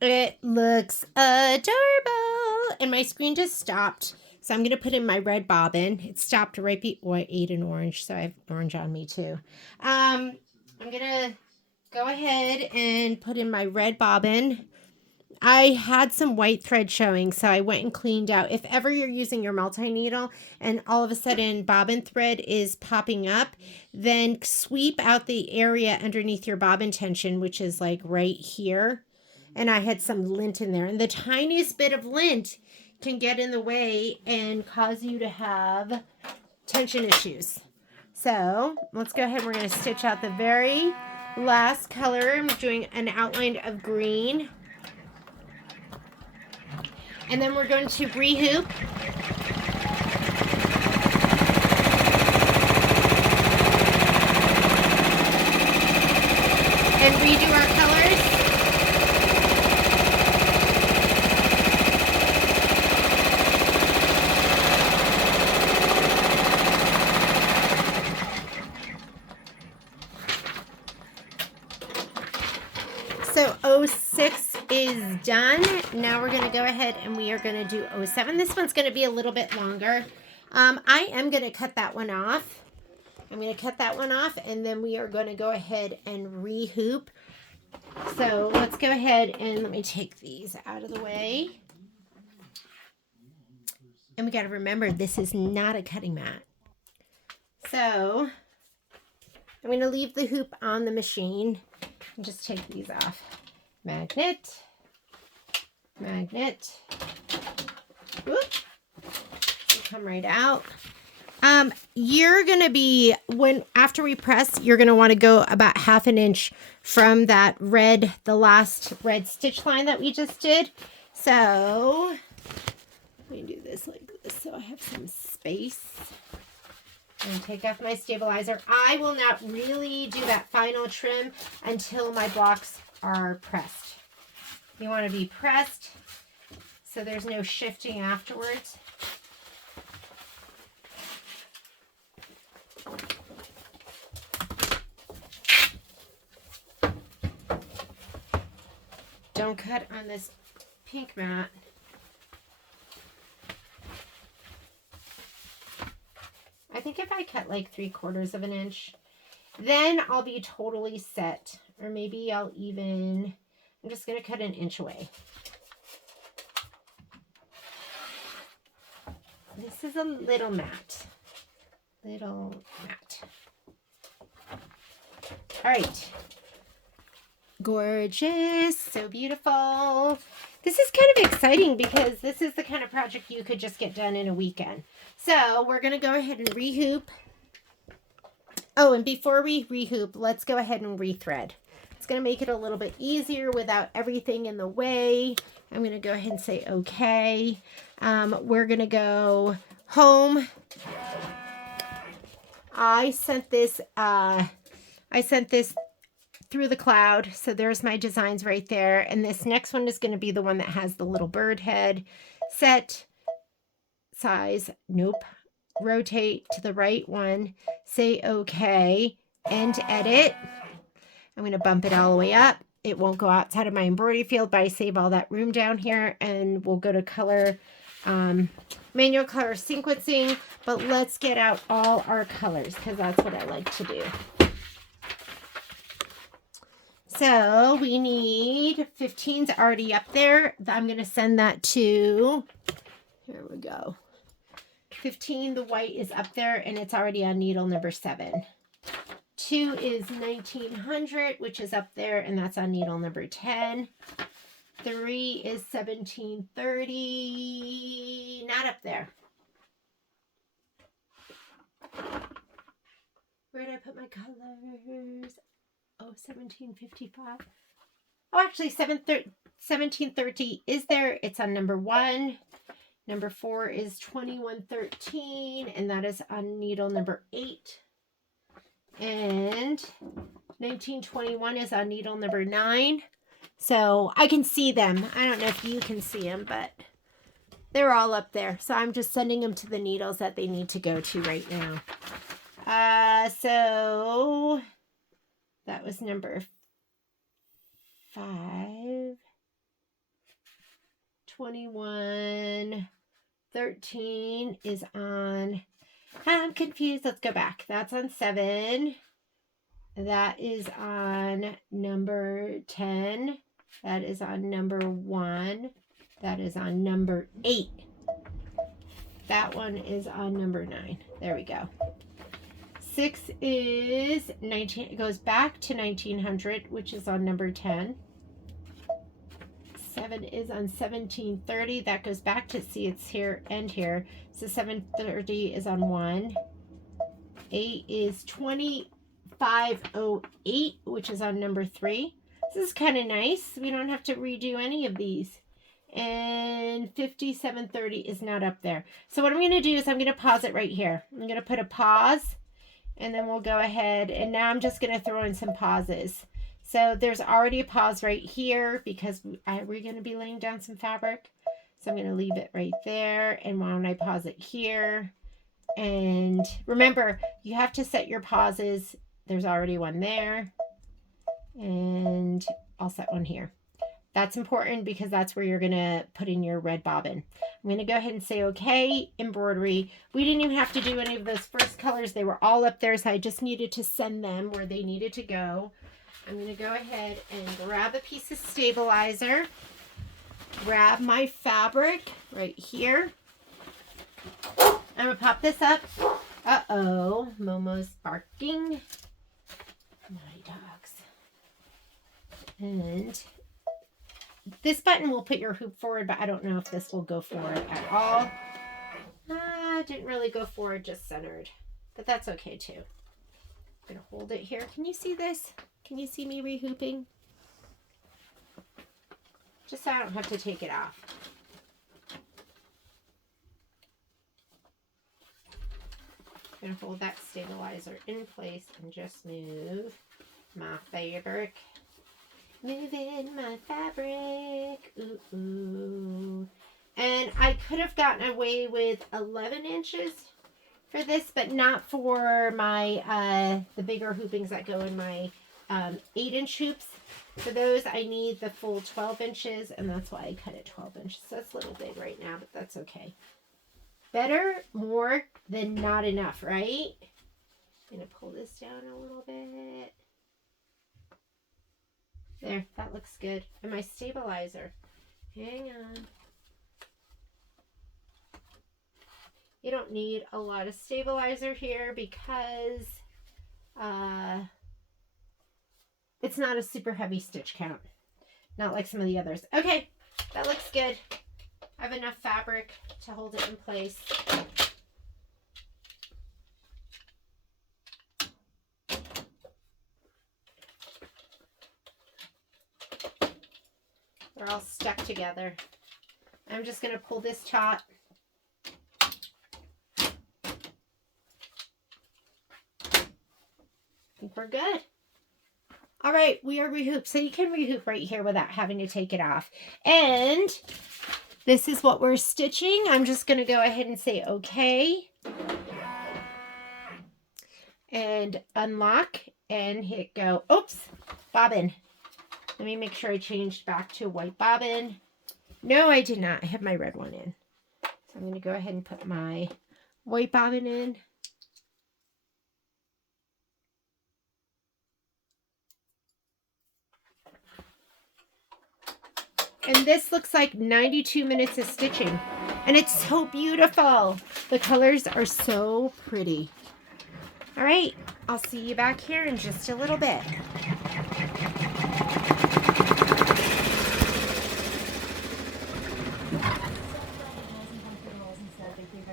It looks adorable. And my screen just stopped. So I'm going to put in my red bobbin. It stopped right before I ate an orange. So I have orange on me too. I'm going to go ahead and put in my red bobbin. I had some white thread showing, so I went and cleaned out. If ever you're using your multi-needle and all of a sudden bobbin thread is popping up, then sweep out the area underneath your bobbin tension, which is like right here. And I had some lint in there. And the tiniest bit of lint can get in the way and cause you to have tension issues. So let's go ahead. We're going to stitch out the very last color. I'm doing an outline of green. And then we're going to rehoop. And redo our colors. So 06 is done. Now we're going to go ahead and we are going to do 07. This one's going to be a little bit longer. I am going to cut that one off. I'm going to cut that one off, and then we are going to go ahead and rehoop. So let's go ahead and let me take these out of the way. And we got to remember, this is not a cutting mat. So I'm going to leave the hoop on the machine and just take these off. Magnet, magnet. Whoop. Come right out. You're going to be, after we press, you're going to want to go about 1/2 inch from that red, the last red stitch line that we just did. So let me do this like this so I have some space. And take off my stabilizer. I will not really do that final trim until my blocks are pressed. You want to be pressed so there's no shifting afterwards. Don't cut on this pink mat. I think if I cut like 3/4 of an inch, then I'll be totally set. Or maybe I'm just going to cut 1 inch away. This is a little mat. Little mat. All right. Gorgeous. So beautiful. This is kind of exciting because this is the kind of project you could just get done in a weekend. So we're going to go ahead and rehoop. Oh, and before we rehoop, let's go ahead and rethread. It's going to make it a little bit easier without everything in the way. I'm going to go ahead and say okay. We're going to go home. I sent this through the cloud. So there's my designs right there. And this next one is going to be the one that has the little bird head. Set, size, nope. Rotate to the right one. Say okay. End edit. I'm going to bump it all the way up. It won't go outside of my embroidery field, but I save all that room down here. And we'll go to color, manual color sequencing. But let's get out all our colors because that's what I like to do. So we need 15's already up there. I'm going to send that to, here we go. 15, the white is up there and it's already on needle number 7. 2 is 1900, which is up there and that's on needle number 10. 3 is 1730, not up there. Where did I put my colors? Oh, 1755. Oh, actually, 1730 is there. It's on number 1. Number 4 is 2113, and that is on needle number 8. And 1921 is on needle number 9. So I can see them. I don't know if you can see them, but they're all up there. So I'm just sending them to the needles that they need to go to right now. So that was number 5. 21, 13 is on, I'm confused. Let's go back. That's on 7. That is on number 10. That is on number 1. That is on number 8. That one is on number 9. There we go. 6 is 19. It goes back to 1900, which is on number 10. 7 is on 1730. That goes back to, see, it's here and here. So 730 is on 1. 8 is 2508, which is on number 3. This is kind of nice. We don't have to redo any of these. And 5730 is not up there. So what I'm going to do is I'm going to pause it right here. I'm going to put a pause, and then we'll go ahead. And now I'm just going to throw in some pauses. So there's already a pause right here because we're going to be laying down some fabric. So I'm going to leave it right there. And why don't I pause it here? And remember, you have to set your pauses. There's already one there. And I'll set one here. That's important because that's where you're going to put in your red bobbin. I'm going to go ahead and say, okay, embroidery. We didn't even have to do any of those first colors. They were all up there, so I just needed to send them where they needed to go. I'm going to go ahead and grab a piece of stabilizer. Grab my fabric right here. I'm going to pop this up. Uh-oh, Momo's barking. Naughty dogs. And this button will put your hoop forward, but I don't know if this will go forward at all. Didn't really go forward, just centered. But that's okay too. I'm going to hold it here. Can you see this? Can you see me rehooping? Just so I don't have to take it off. I'm going to hold that stabilizer in place and just move my fabric. Moving my fabric. Ooh, ooh. And I could have gotten away with 11 inches for this, but not for my the bigger hoopings that go in my 8-inch hoops. For those, I need the full 12 inches, and that's why I cut it 12 inches. So that's a little big right now, but that's okay. Better more than not enough, right? I'm going to pull this down a little bit. There, that looks good. And my stabilizer. Hang on. You don't need a lot of stabilizer here because it's not a super heavy stitch count. Not like some of the others. Okay, that looks good. I have enough fabric to hold it in place. They're all stuck together. I'm just going to pull this taut. I think we're good. All right, we are rehooped. So you can rehoop right here without having to take it off. And this is what we're stitching. I'm just going to go ahead and say okay. And unlock and hit go. Oops, bobbin. Let me make sure I changed back to white bobbin. No, I did not. I have my red one in. So I'm going to go ahead and put my white bobbin in. And this looks like 92 minutes of stitching. And it's so beautiful. The colors are so pretty. All right, I'll see you back here in just a little bit.